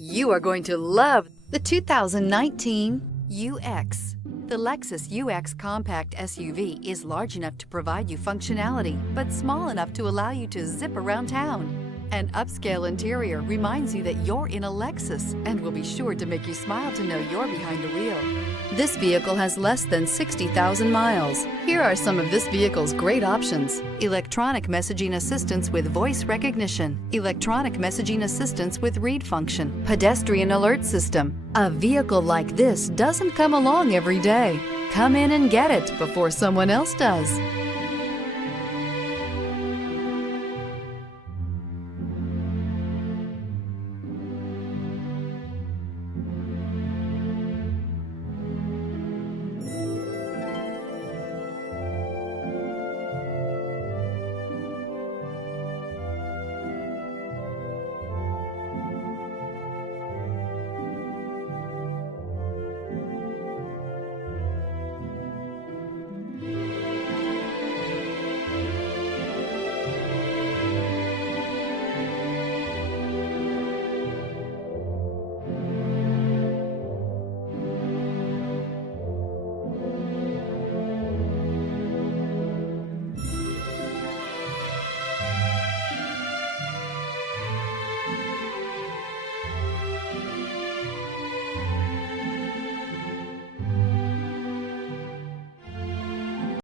You are going to love the 2019 UX. The Lexus UX compact SUV is large enough to provide you functionality, but small enough to allow you to zip around town. An upscale interior reminds you that you're in a Lexus and will be sure to make you smile to know you're behind the wheel. This vehicle has less than 60,000 miles. Here are some of this vehicle's great options: electronic messaging assistance with voice recognition, electronic messaging assistance with read function, pedestrian alert system. A vehicle like this doesn't come along every day. Come in and get it before someone else does.